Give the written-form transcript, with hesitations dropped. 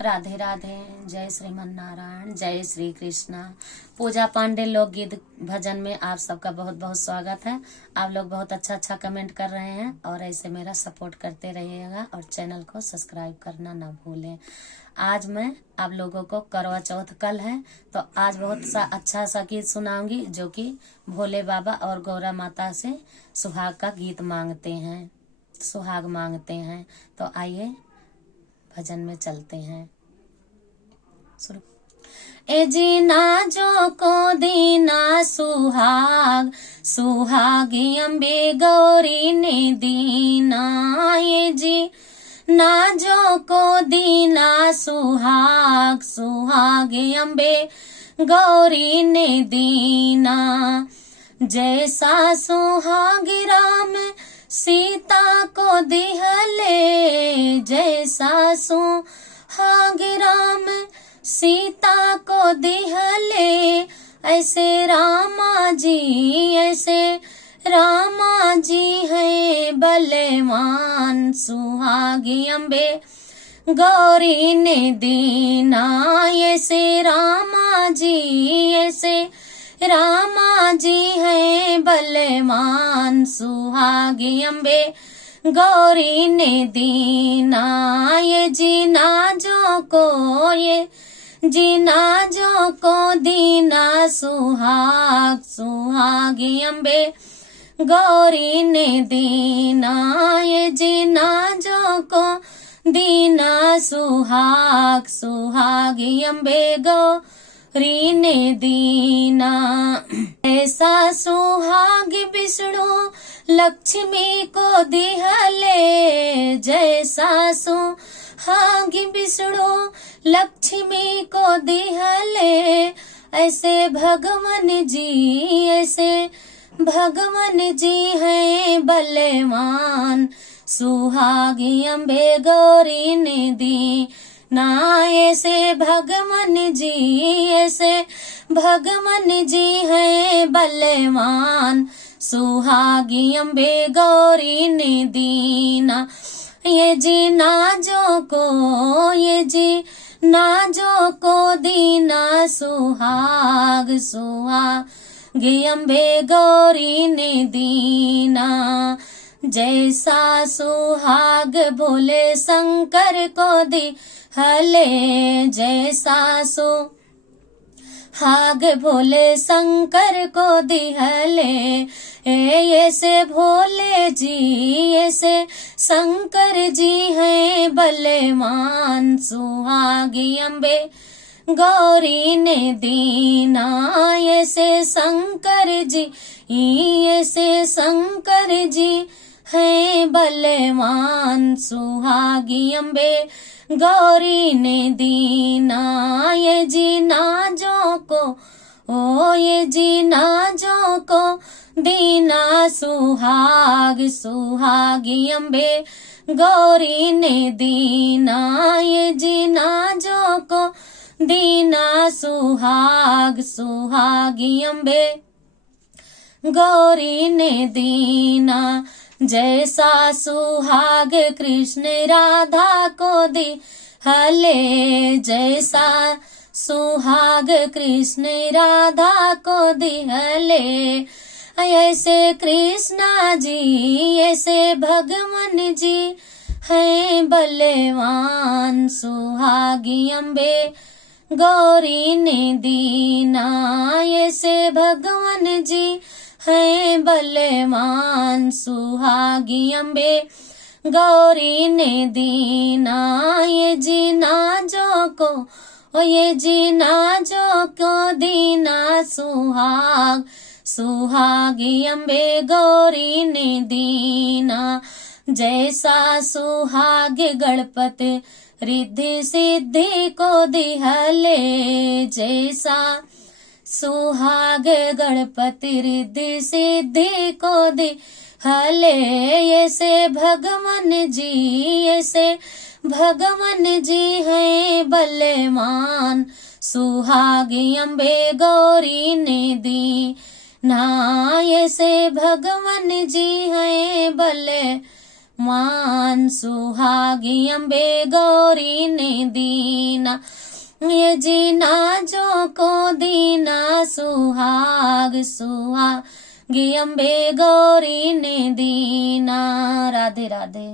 राधे राधे। जय श्रीमन नारायण, जय श्री कृष्णा। पूजा पांडे लोकगीत भजन में आप सबका बहुत बहुत स्वागत है। आप लोग बहुत अच्छा कमेंट कर रहे हैं और ऐसे मेरा सपोर्ट करते रहिएगा और चैनल को सब्सक्राइब करना ना भूलें। आज मैं आप लोगों को करवा चौथ कल है, तो आज बहुत अच्छा सा गीत सुनाऊंगी जो कि भोले बाबा और गौरा माता से सुहाग का गीत मांगते हैं, सुहाग मांगते हैं। तो आइए भजन में चलते हैं। शुरू। ए जीना जो को दीना सुहाग, सुहागी अम्बे गौरी ने दीना। ये जी ना जो को दीना सुहाग, सुहागे अम्बे गौरी ने दीना। जैसा सुहागी राम सीता को दिहले, जैसा सुहागी राम सीता को दिहले, ऐसे रामा जी, ऐसे रामा जी है बलवान। सुहागी अम्बे गौरी ने दीना। ऐसे रामा जी, ऐसे रामा जी है बलवान। सुहागी अम्बे गौरी ने दीना। ये जीना जो को, ये जीना जो को दीना सुहाग, सुहागी अम्बे गौरी ने दीना। ये जीना जो को दीना सुहाग, सुहागी अम्बे गौरी ने दीना। ऐसा सुहाग विष्णु लक्ष्मी को दिहले, जैसा सुहाग विष्णु लक्ष्मी को दिहले, ऐसे भगवान जी, ऐसे भगवान जी है बलवान। सुहागी अम्बे गौरी ने दी ना। ऐसे भगवान जी, ऐसे भगवान जी है बलवान। सुहागी अम्बे गौरी ने दीना। ये जी ना जो को, ये जी ना जो को दीना सुहाग, सुहागी अम्बे गौरी ने दीना। जैसा सुहाग भोले शंकर को दिहले, जैसा सुहाग भोले शंकर को दिहले, ऐसे भोले जी, ऐसे शंकर जी है बलवान। सुहागी अम्बे गौरी ने दीना। ऐसे शंकर जी, ऐसे शंकर जी है बलवान। सुहागी अम्बे गौरी ने दीना। ये जीना जो को, ओ ये जीना जो को दीना सुहाग, सुहागी अम्बे गौरी ने दीना। ये जीना जो को दीना सुहाग, सुहागी अम्बे गौरी ने दीना। जैसा सुहाग कृष्ण राधा को दिहले, जैसा सुहाग कृष्ण राधा को दिहले, ऐसे कृष्णा जी, ऐसे भगवान जी है बलवान। सुहागी अम्बे गौरी ने दीना। ऐसे भगवान जी है बलवान। सुहागी अम्बे गौरी ने दीना। ये जीना जो को, ओ ये जीना जो को दीना सुहाग, सुहागी अम्बे गौरी ने दीना। जैसा सुहाग गणपति रिद्धि सिद्धि को दिहले, जैसा सुहाग गणपति रिद्धि सिद्धि को दिहले, ऐसे भगवान जी, ऐसे भगवान जी है बलवान। सुहागी अम्बे गौरी ने दी ना। ऐसे भगवान जी है बलवान। सुहागी अम्बे गौरी ने दी दीना, ये जीना जो को दीना सुहाग सुहागी अम्बे गौरी ने दीना। राधे राधे।